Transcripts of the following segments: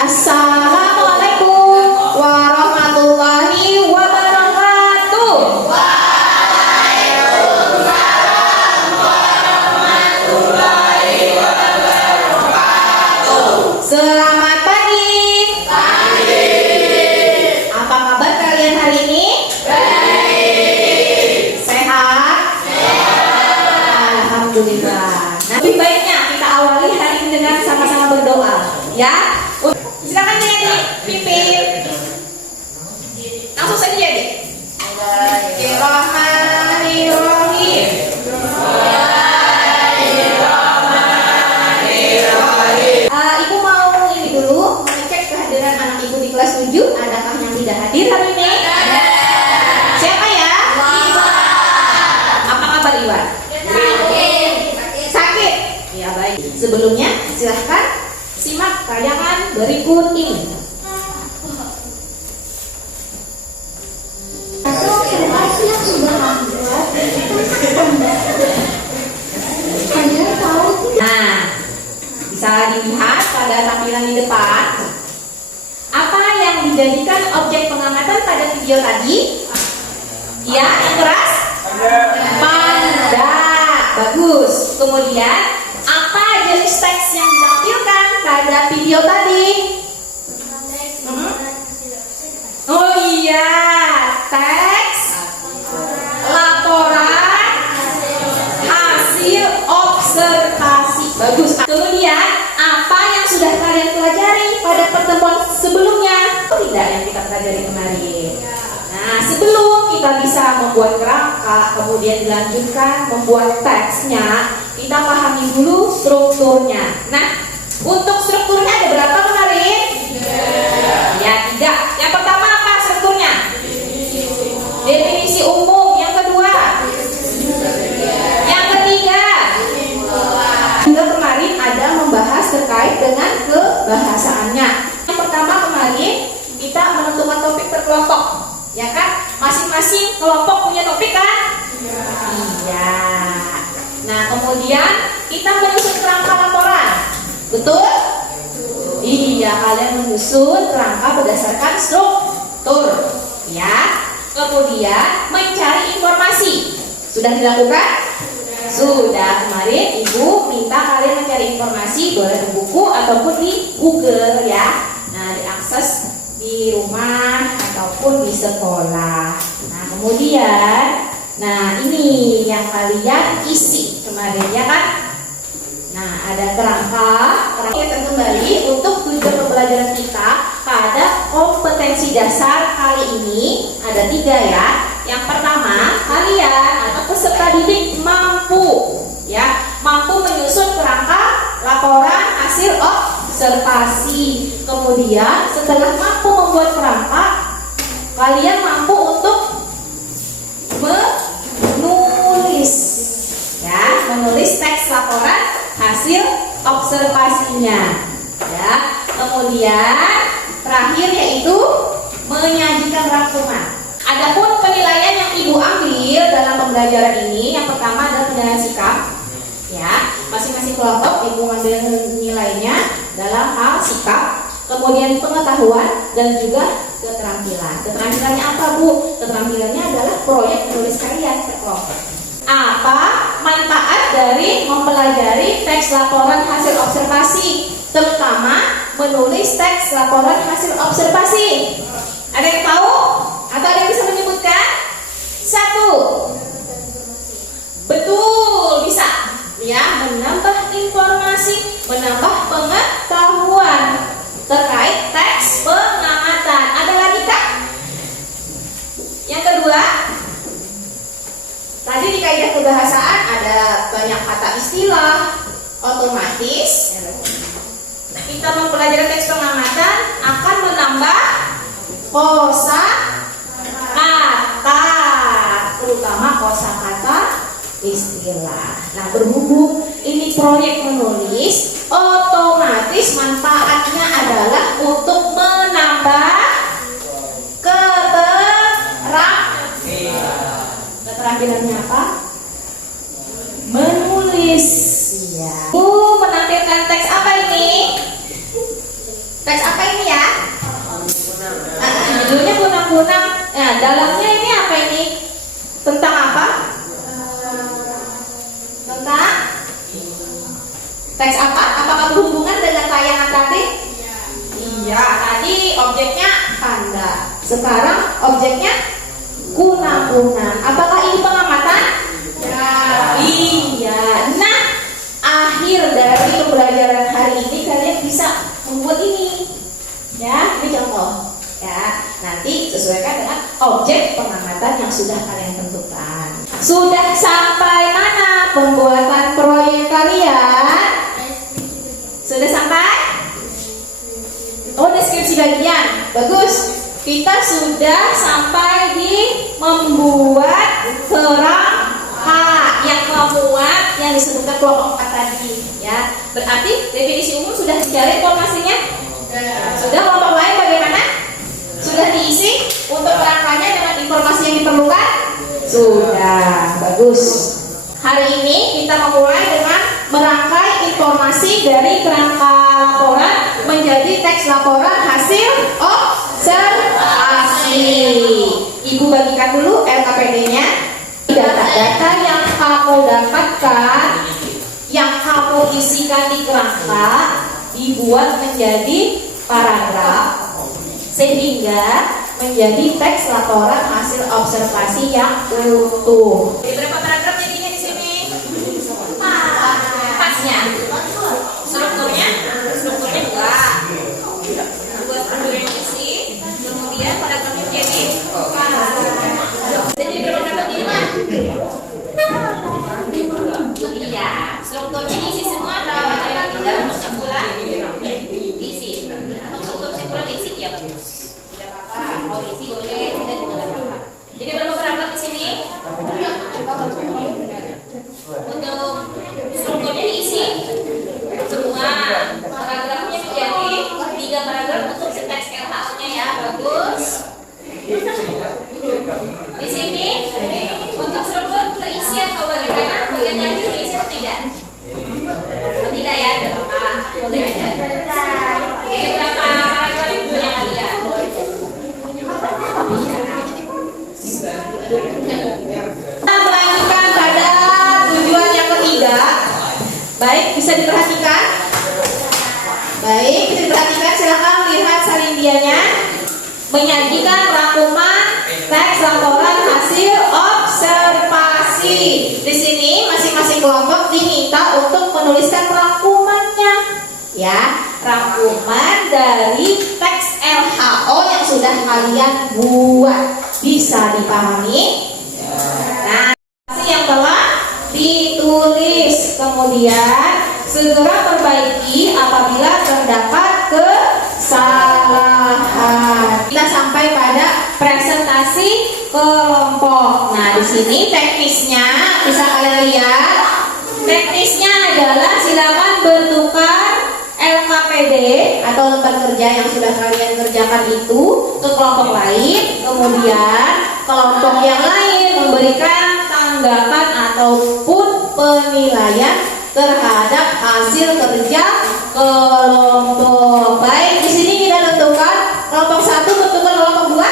Assalamualaikum warahmatullahi wabarakatuh. Waalaikumsalam warahmatullahi wabarakatuh. Selamat pagi. Pagi. Apa kabar kalian hari ini? Baik. Sehat? Alhamdulillah. Nah, lebih baiknya kita awali hari ini dengan sama-sama berdoa, ya. Silakan jadi pimpin. Langsung saja jadi. Bismillahirrahmanirrahim. Ibu mau ini dulu mengecek kehadiran anak ibu di kelas 7. Adakah yang tidak hadir hari ini? Siapa ya? Apa kabar Iwan? Sakit? Ya baik. Sebelumnya silahkan simak tayangan berikut ini. Nah, bisa dilihat pada tampilan di depan apa yang dijadikan objek pengamatan pada video tadi? Ya, yang keras? Panda. Bagus. Kemudian apa jenis teks yang ditampilkan pada video tadi? Oh iya, teks laporan hasil observasi. Bagus. Kemudian apa yang sudah kalian pelajari pada pertemuan sebelumnya? Oh, tidak yang kita pelajari kemarin. Nah, sebelum kita bisa membuat kerangka, kemudian dilanjutkan membuat teksnya, kita pahami dulu strukturnya. Nah, untuk strukturnya ada berapa kemarin? Ya, 3. Yang pertama apa strukturnya? Definisi umum. Yang kedua? Yang ketiga? Juga kemarin ada membahas terkait dengan kebahasaannya. Yang pertama kemarin kita menentukan topik per kelompok. Ya kan? Masing-masing kelompok punya topik kan? Iya. Nah, kemudian kita menyusun kerangka laporan. Betul? Iya, kalian menyusun kerangka berdasarkan struktur. Ya. Kemudian mencari informasi. Sudah dilakukan? Sudah. Kemarin Ibu minta kalian mencari informasi boleh di buku ataupun di Google ya. Nah, diakses di rumah ataupun di sekolah. Nah, kemudian ini yang kalian isi kemarin ya kan? Nah, ada kerangka kita kembali untuk tujuan pembelajaran kita pada kompetensi dasar kali ini ada 3 ya. Yang pertama, kalian atau peserta didik mampu menyusun kerangka laporan hasil observasi. Kemudian setelah mampu membuat kerangka, kalian mampu untuk menulis teks laporan hasil observasinya. Ya. Kemudian terakhir yaitu menyajikan rangkuman. Adapun penilaian yang Ibu ambil dalam pembelajaran ini, yang pertama adalah penilaian sikap. Ya, masing-masing kelompok Ibu ambil nilainya dalam hal sikap, kemudian pengetahuan dan juga keterampilan. Keterampilannya apa, Bu? Keterampilannya adalah proyek menulis karya per kelompok. Apa manfaat dari mempelajari teks laporan hasil observasi, terutama menulis teks laporan hasil observasi? Ada yang tahu? Atau ada yang bisa menyebutkan? 1. Betul, bisa. Ya, menambah informasi, menambah pengetahuan terkait teks pengamatan. Ada lagi Kak? Yang kedua, tadi di kaidah kebahasaan ada banyak kata istilah, otomatis kita mempelajari teks pengamatan akan menambah kosakata, terutama kosakata istilah. Nah, berhubung ini proyek menulis, otomatis manfaatnya adalah untuk menambah keterampilannya apa? Menulis. Ya. Menampilkan teks apa ini? Teks apa ini ya? Judulnya kunang-kunang. Nah, dalamnya ini apa ini? Tentang apa? Tentang teks apa? Apakah berhubungan dengan tayangan tadi? Iya, tadi objeknya panda. Sekarang objeknya kunang-kunang. Apakah ini pengamatan? Ya. Iya. Nah, akhir dari pembelajaran hari ini kalian bisa membuat ini. Ya, ini contoh. Ya, nanti sesuaikan dengan objek pengamatan yang sudah kalian tentukan. Sudah sampai mana pembuatan proyek kalian? Sudah sampai? Oh, deskripsi bagian. Bagus. Kita sudah sampai di membuat kerangka yang memuat yang disebutkan kelompok 4 tadi, ya. Berarti definisi umum sudah dicari informasinya? Sudah. Kelompok lain bagaimana? Sudah diisi untuk kerangkanya dengan informasi yang diperlukan? Sudah. Bagus. Hari ini kita memulai dengan merangkai informasi dari kerangka laporan menjadi teks laporan hasil observasi. Ibu bagikan dulu LKPD-nya. Data-data yang kamu dapatkan, yang kamu isikan di kerangka, dibuat menjadi paragraf sehingga menjadi teks laporan hasil observasi yang utuh. Berapa paragraf jadinya di sini? Pasnya. Strukturnya dua struktur yang isi, kemudian paragrafnya menjadi jadi berapa paragraf ini mah? Iya, strukturnya isi semua atau ada yang tidak untuk kesimpulan isi. Untuk kesimpulan isi ya bagus. Tidak apa-apa, mau isi boleh, tidak juga apa-apa. Jadi berapa paragraf di sini? Untuk strukturnya diisi semua, paragrafnya menjadi 3 paragraf untuk teks LHO-nya ya, bagus. Di sini untuk struktur terisi atau bagaimana? Bagian yang terisi atau tidak? Oh, tidak ya, tidak apa-apa. Boleh aja. Ini berapa paragraf yang ada? Kita melanjutkan pada tujuan yang ketiga. Baik, bisa diperhatikan? Baik, bisa diperhatikan. Silakan lihat salindianya. Menyajikan rangkuman teks laporan hasil observasi. Di sini masing-masing kelompok diminta untuk menuliskan rangkumannya, ya, rangkuman dari teks LHO yang sudah kalian buat. Bisa dipahami? Nah, yang telah ditulis, kemudian segera perbaiki apabila terdapat kesalahan. Kita sampai pada presentasi kelompok. Nah, di sini teknisnya bisa kalian lihat. Teknisnya adalah silakan bertukar LKPD atau lembar kerja yang sudah kalian kerjakan itu ke kelompok lain. Kemudian kelompok yang lain memberikan tanggapan ataupun penilaian terhadap hasil kerja kelompok. Baik, di sini kita tentukan kelompok 1 bertukar kelompok 2.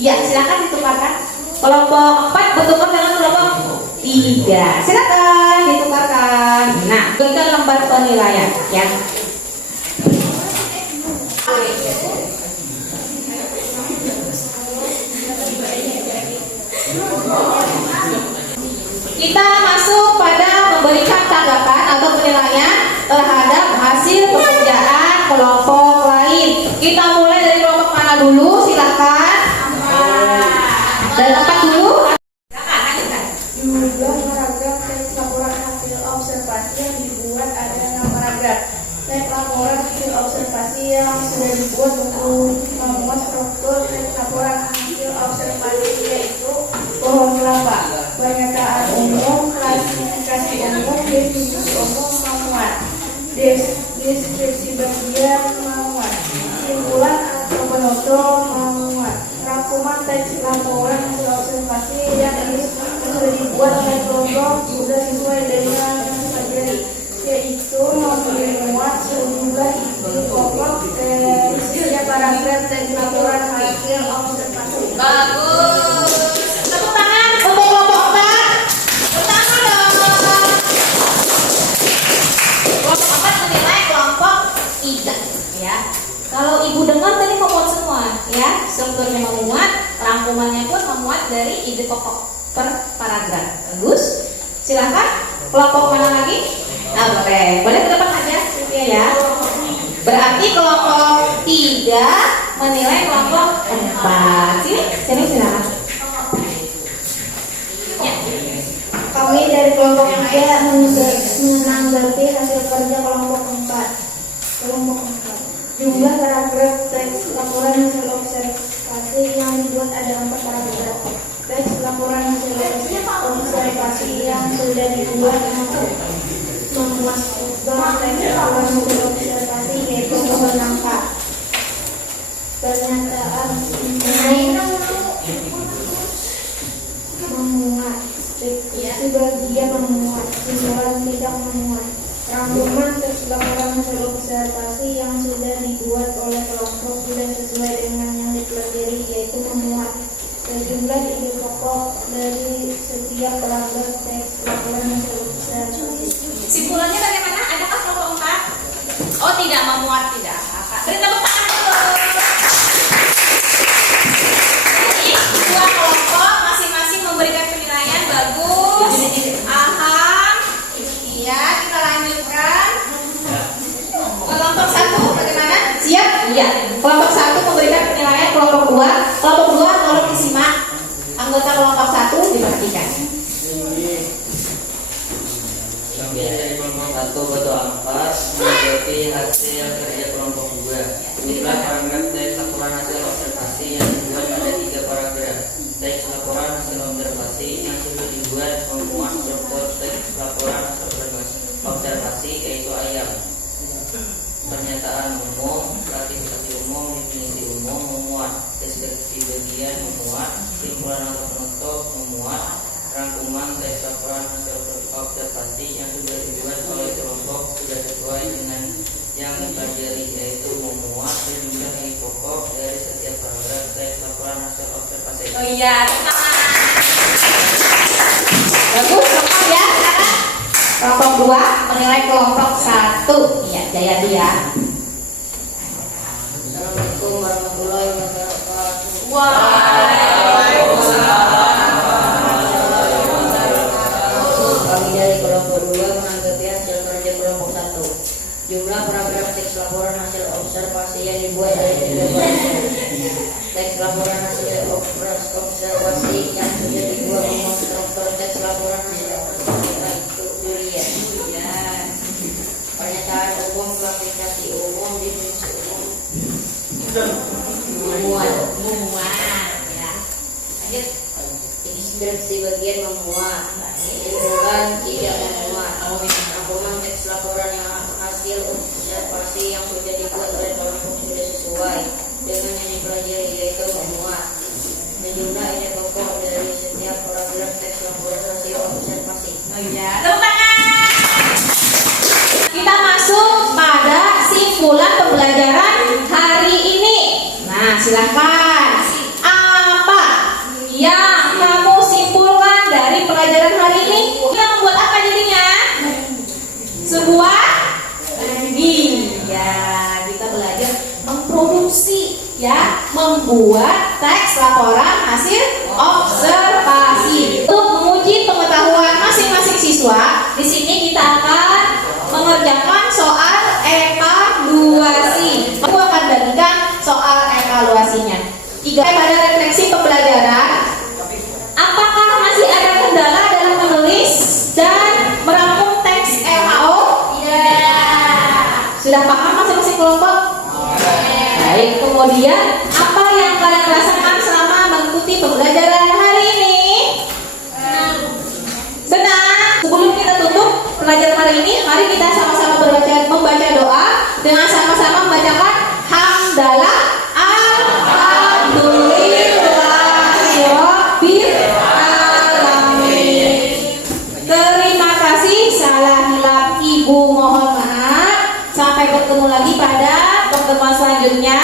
Iya, silakan ditukarkan. Kelompok 4 bertukar dengan kelompok 3. Silakan ditukarkan. Nah, berikan lembar penilaian ya. Kita masuk pada memberikan tanggapan atau penilaian terhadap hasil pekerjaan kelompok lain. Kita mulai dari kelompok mana dulu? Silakan. Dari 4 dulu. Silakan, lanjutkan. Jumlah paragraf teks laporan hasil observasi yang dibuat ada 6 paragraf. Teks laporan hasil observasi yang sudah dibuat untuk memuat struktur teks laporan hasil observasi yaitu pohon kelapa, pernyataan umum, klasifikasi umum, definisi umum, memuat, deskripsi bagian, memuat, simpulan atau penutup, memuat, rangkuman teks laporan hasil observasi yang sudah dibuat oleh kelompok sudah sesuai dengan yang dipelajari, yaitu memuat sejumlah isi pokok paragraf teks laporan hasil observasi. Bagus. Tepuk tangan untuk kelompok 4. Pertama dong. Kelompok 4 menilai kelompok 3 ya. Kalau ibu dengar tadi memuat semua ya. Strukturnya memuat, rangkumannya pun memuat dari ide pokok per paragraf. Bagus. Silahkan. Kelompok mana lagi? Nah, boleh. Boleh ke depan aja ya. Berarti kelompok 3 menilai kelompok 4. Sini silakan. Ya. Kami dari kelompok 3 menanggapi hasil kerja kelompok 4. Jumlah paragraf teks laporan hasil observasi yang dibuat ada 4 paragraf. Teks laporan hasil observasi yang sudah dibuat memuat teks laporan hasil observasi yaitu memenangkan pernyataan memuat sebagian memuat sebagian tidak memuat rangkuman teks laporan hasil observasi yang sudah dibuat oleh kelompok sudah sesuai dengan yang dipelajari yaitu memuat sejumlah ide pokok dari setiap paragraf teks laporan hasil observasi. Kesimpulannya bagaimana? Adakah kelompok 4? Oh, tidak memuat, tidak. Beri tepuk tangan dulu. Jadi, dua kelompok masing-masing memberikan penilaian bagus. Aham. Iya, kita lanjutkan. Kelompok 1 bagaimana? Siap? Iya. Kelompok 1 memberikan penilaian kelompok 2. Kelompok 2 tolong disimak. Anggota kelompok 1 diperhatikan. Kami dari kelompok 1 Batu Ampas menanggapi hasil kerja kelompok 2. Jumlah paragraf teks laporan hasil observasi yang dibuat ada 3 paragraf. Teks laporan hasil observasi yang sudah dibuat memuat struktur teks laporan hasil observasi yaitu ayam. Pernyataan umum, klasifikasi umum, definisi umum memuat, deskripsi bagian memuat, kesimpulan atau penutup memuat, rangkuman teks laporan hasil observasi yang sudah dibuat oleh kelompok sudah sesuai dengan yang dipelajari yaitu memuat sejumlah ide pokok dari setiap paragraf teks laporan hasil observasi. Oh iya, bagus, kelompok ya. Sekarang kelompok 2 menilai kelompok 1. Iya, Jayadi ya. Assalamualaikum warahmatullahi wabarakatuh. Kami dari kelompok 2 menanggapi hasil kerja kelompok 1. Jumlah paragraf teks laporan hasil observasi yang dibuat dari 3 paragraf. Teks laporan hasil observasi yang sudah dibuat memuat struktur teks laporan hasil observasi itu durian. Pernyataan umum, klasifikasi umum, definisi umum memuat Ya. Lanjut. deskripsi bagian memuat, kesimpulan tidak memuat, rangkuman teks laporan yang hasil observasi yang sudah dibuat oleh kelompok sudah sesuai dengan yang dipelajari yaitu memuat, sejumlah ide pokok dari setiap paragraf teks laporan hasil observasi. Oh iya, tepuk tangan. Kita masuk pada simpulan pembelajaran hari ini. Nah, silakan. Apa yang kamu simpulkan dari pelajaran hari ini? Kita membuat apa jadinya? Sebuah iya, kita belajar memproduksi ya, membuat teks laporan hasil observasi. Untuk menguji pengetahuan masing-masing siswa, di sini kita akan mengerjakan soal evaluasi. Aku akan bagikan soal evaluasinya. 3 pada refleksi pembelajaran. Apakah masih ada kendala dalam menulis dan merangkum teks LHO? Iya. Sudah paham masing-masing kelompok? Baik, kemudian apa yang kalian rasakan selama mengikuti pembelajaran hari ini? Senang. Sebelum kita tutup pelajaran hari ini, mari kita sama-sama membaca doa dengan sama-sama membacakan hamdalah alhamdulillahirabbil alamin. Terima kasih, salah hilaf ibu mohon maaf. Sampai bertemu lagi pada pertemuan selanjutnya.